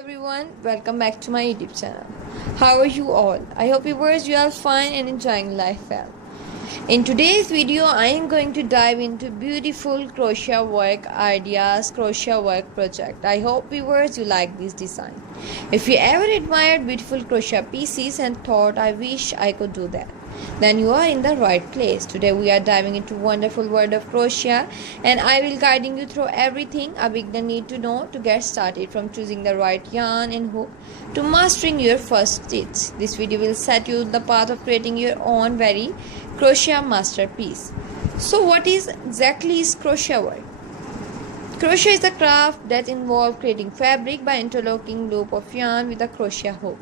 Everyone, welcome back to my YouTube channel. How are you all? I hope you are fine and enjoying life well. In today's video, I am going to dive into beautiful crochet work ideas, crochet work project. I hope viewers you like this design. If you ever admired beautiful crochet pieces and thought I wish I could do that, then you are in the right place. Today we are diving into wonderful world of crochet and I will guiding you through everything a beginner need to know to get started, from choosing the right yarn and hook to mastering your first stitch. This video will set you the path of creating your own very crochet masterpiece. So what is exactly is crochet work? Crochet is a craft that involves creating fabric by interlocking loop of yarn with a crochet hook.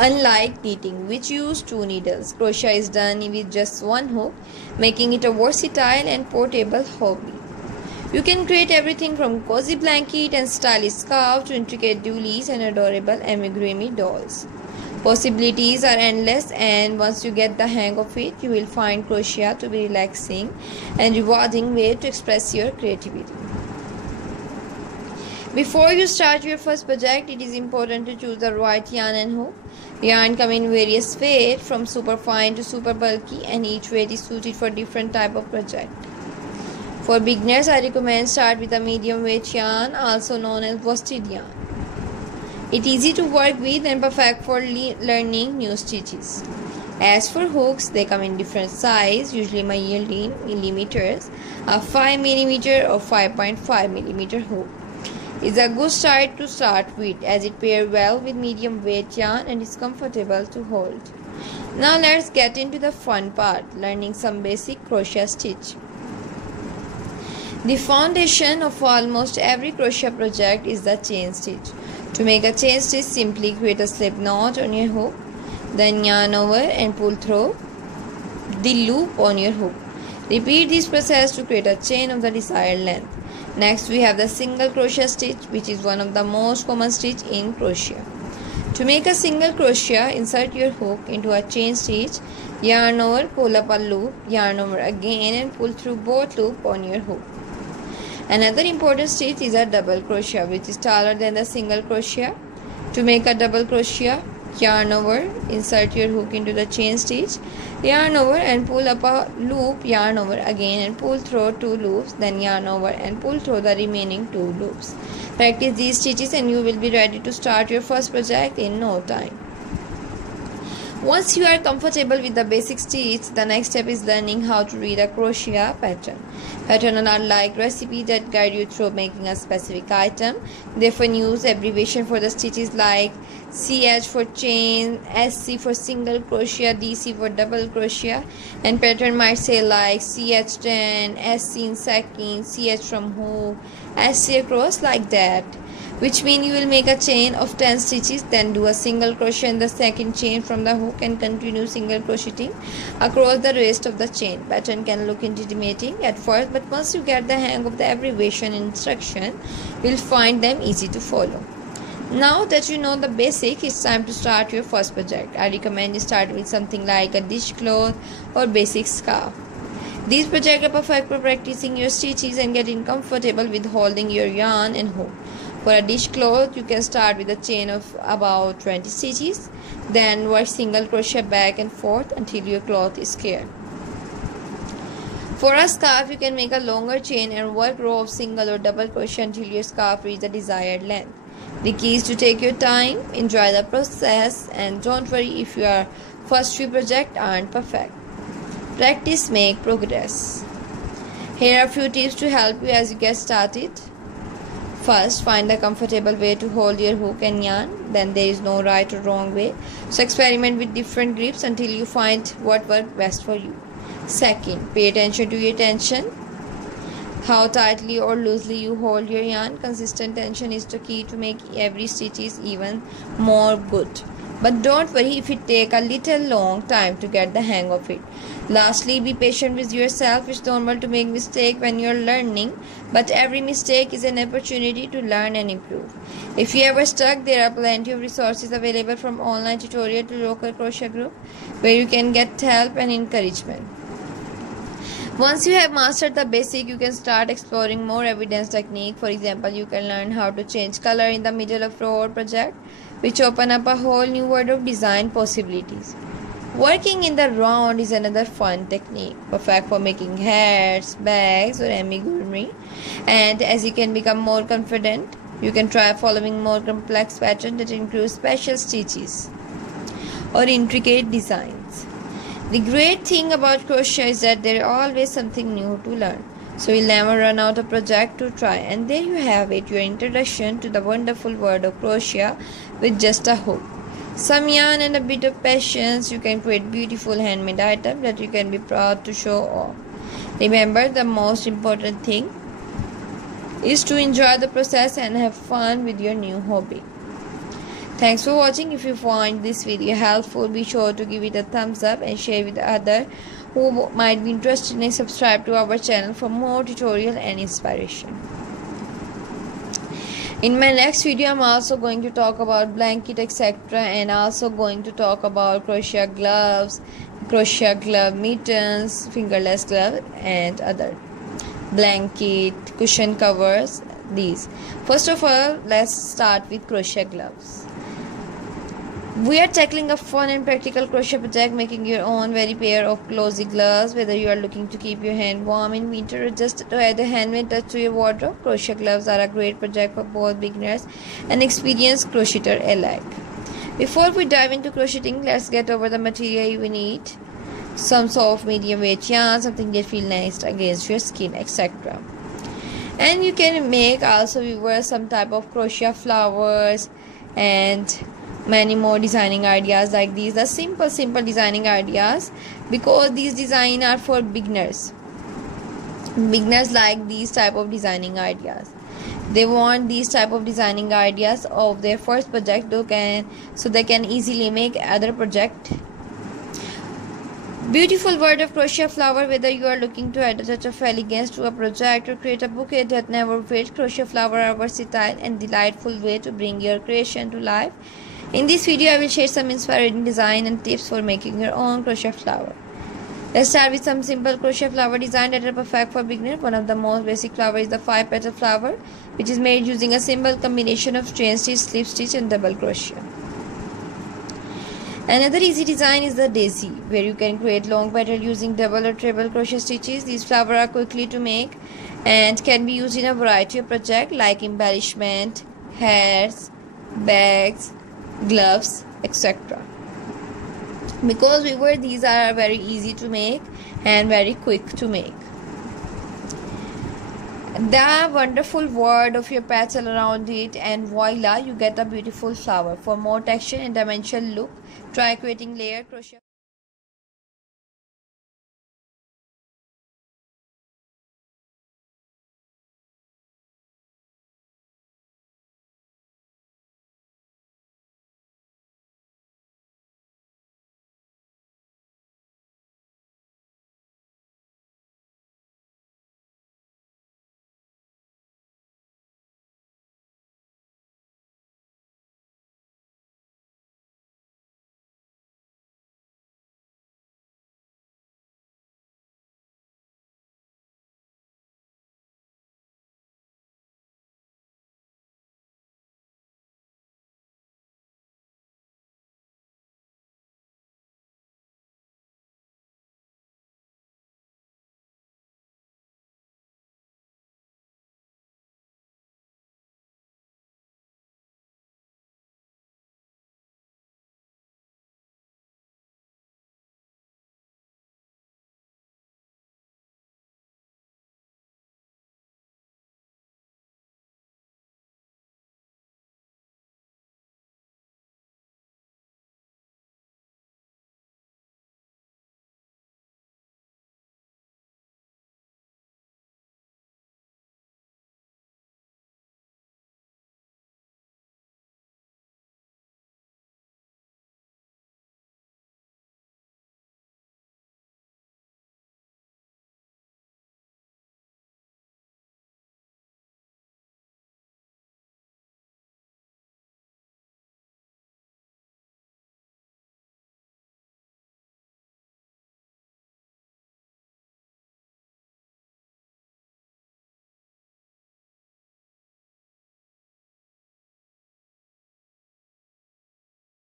Unlike knitting, which uses two needles, crochet is done with just one hook, making it a versatile and portable hobby. You can create everything from cozy blanket and stylish scarf to intricate doilies and adorable amigurumi dolls. Possibilities are endless, and once you get the hang of it, you will find crochet to be relaxing and rewarding way to express your creativity. Before you start your first project, it is important to choose the right yarn and hook. Yarn come in various weights from super fine to super bulky, and each weight is suited for different type of project. For beginners, I recommend start with a medium weight yarn, also known as worsted yarn. It is easy to work with and perfect for learning new stitches. As for hooks, they come in different size, usually my yielding millimeters, a 5mm or 5.5mm hook is a good start to start with, as it pairs well with medium weight yarn and is comfortable to hold. Now let's get into the fun part, learning some basic crochet stitch. The foundation of almost every crochet project is the chain stitch. To make a chain stitch, simply create a slip knot on your hook, then yarn over and pull through the loop on your hook. Repeat this process to create a chain of the desired length. Next, we have the single crochet stitch, which is one of the most common stitch in crochet. To make a single crochet, insert your hook into a chain stitch, yarn over, pull up a loop, yarn over again and pull through both loops on your hook. Another important stitch is a double crochet, which is taller than the single crochet. To make a double crochet, yarn over, insert your hook into the chain stitch, yarn over and pull up a loop, yarn over again and pull through two loops, then yarn over and pull through the remaining two loops. Practice these stitches and you will be ready to start your first project in no time. Once you are comfortable with the basic stitch, the next step is learning how to read a crochet pattern. Patterns are like recipes that guide you through making a specific item. They often use abbreviation for the stitches like CH for chain, SC for single crochet, DC for double crochet, and pattern might say like CH10, SC in second, CH from hook, SC across, like that, which means you will make a chain of 10 stitches, then do a single crochet in the second chain from the hook and continue single crocheting across the rest of the chain. Pattern can look intimidating at first, but once you get the hang of the abbreviation instruction, you'll find them easy to follow. Now that you know the basic, it's time to start your first project. I recommend you start with something like a dishcloth or basic scarf. These projects are perfect for practicing your stitches and getting comfortable with holding your yarn and hook. For a dishcloth, you can start with a chain of about 20 stitches, then work single crochet back and forth until your cloth is square. For a scarf, you can make a longer chain and work row of single or double crochet until your scarf reaches the desired length. The key is to take your time, enjoy the process, and don't worry if your first few projects aren't perfect. Practice make progress. Here are a few tips to help you as you get started. First, find a comfortable way to hold your hook and yarn. Then there is no right or wrong way. So experiment with different grips until you find what works best for you. Second, pay attention to your tension. How tightly or loosely you hold your yarn. Consistent tension is the key to make every stitch is even more good. But don't worry if it takes a little long time to get the hang of it. Lastly, be patient with yourself. It's normal to make mistakes when you're learning, but every mistake is an opportunity to learn and improve. If you ever stuck, there are plenty of resources available, from online tutorial to local crochet group where you can get help and encouragement. Once you have mastered the basic, you can start exploring more evidence technique. For example, you can learn how to change color in the middle of your project, which open up a whole new world of design possibilities. Working in the round is another fun technique, perfect for making hats, bags, or amigurumi. And as you can become more confident, you can try following more complex patterns that include special stitches or intricate designs. The great thing about crochet is that there is always something new to learn. So you'll never run out of project to try. And there you have it, your introduction to the wonderful world of crochet with just a hook. Some yarn and a bit of patience, you can create beautiful handmade items that you can be proud to show off. Remember, the most important thing is to enjoy the process and have fun with your new hobby. Thanks for watching. If you find this video helpful, be sure to give it a thumbs up and share with others who might be interested, and subscribe to our channel for more tutorial and inspiration. In my next video, I'm also going to talk about blanket, etc., and also going to talk about crochet gloves, crochet glove mittens, fingerless glove, and other blanket, cushion covers. These. First of all, let's start with crochet gloves. We are tackling a fun and practical crochet project, making your own very pair of glossy gloves. Whether you are looking to keep your hand warm in winter or just to add a handmade touch to your wardrobe, crochet gloves are a great project for both beginners and experienced crocheter alike. Before we dive into crocheting, let's get over the material you will need. Some soft medium weight yarn, something that feels nice against your skin, etc. And you can make also viewers some type of crochet flowers and many more designing ideas like these. The simple designing ideas, because these designs are for beginners. Beginners like these type of designing ideas. They want these type of designing ideas of their first project, so they can easily make other project. Beautiful word of crochet flower. Whether you are looking to add a touch of elegance to a project or create a bouquet that never fades, crochet flower are a versatile and delightful way to bring your creation to life. In this video, I will share some inspiring design and tips for making your own crochet flower. Let's start with some simple crochet flower design that are perfect for beginners. One of the most basic flower is the 5-petal flower, which is made using a simple combination of chain stitch, slip stitch, and double crochet. Another easy design is the daisy, where you can create long petal using double or treble crochet stitches. These flowers are quickly to make and can be used in a variety of projects like embellishment, hats, bags, gloves, etc. Because these are very easy to make and very quick to make. The wonderful word of your petal around it, and voila, you get a beautiful flower. For more texture and dimensional look, try creating layered crochet.